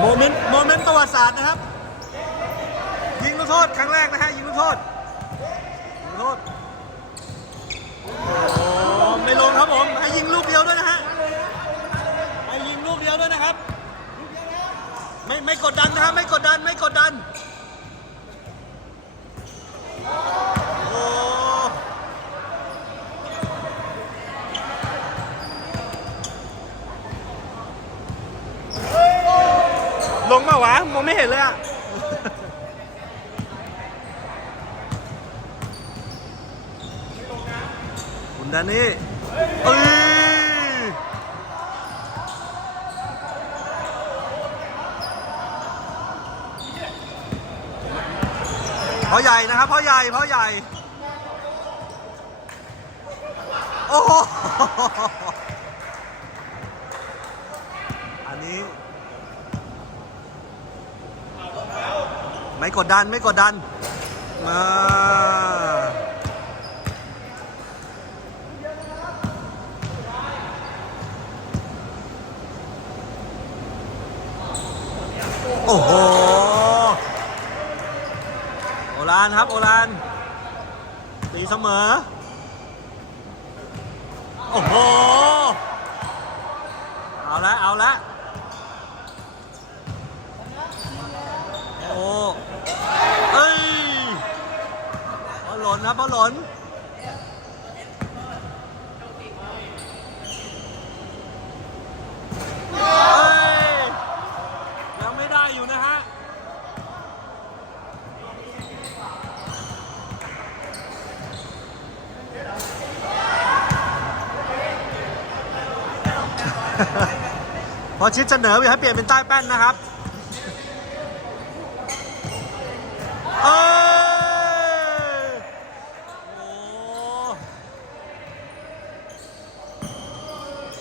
โมเมนต์โมเมนต์ประวัติศาสตร์นะครับ ยิงลูกโทษครั้งแรกนะฮะยิงลูกโทษยิงลูกโทษโอ้ไม่ลงครับผมให้ยิงลูกเดียวด้วยนะฮะให้ยิงลูกเดียวด้วยนะครับ ไม่ไม่กดดันนะครับไม่กดดันไม่กดดันโอ้ ลงมาวะมองไม่เห็นเลยอะ คุณดานี่เอ้ยพ่อใหญ่นะครับพ่อใหญ่พ่อใหญ่ โอ้โหอันนี้ ไม่กดดันไม่กดดันมาโอ้โห โอลานครับ โอลานตีเสมอ โอ้โห เอาละ เอาละ โอ้ เอ้ย นะบอลหล่นยังไม่ได้อยู่นะฮะพอชิดเสนอไปให้เปลี่ยนเป็นใต้แป้นนะครับเอ้ยโอ้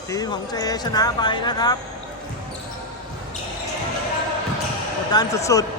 ทีมของเจชนะไปนะครับกดดันสุดๆ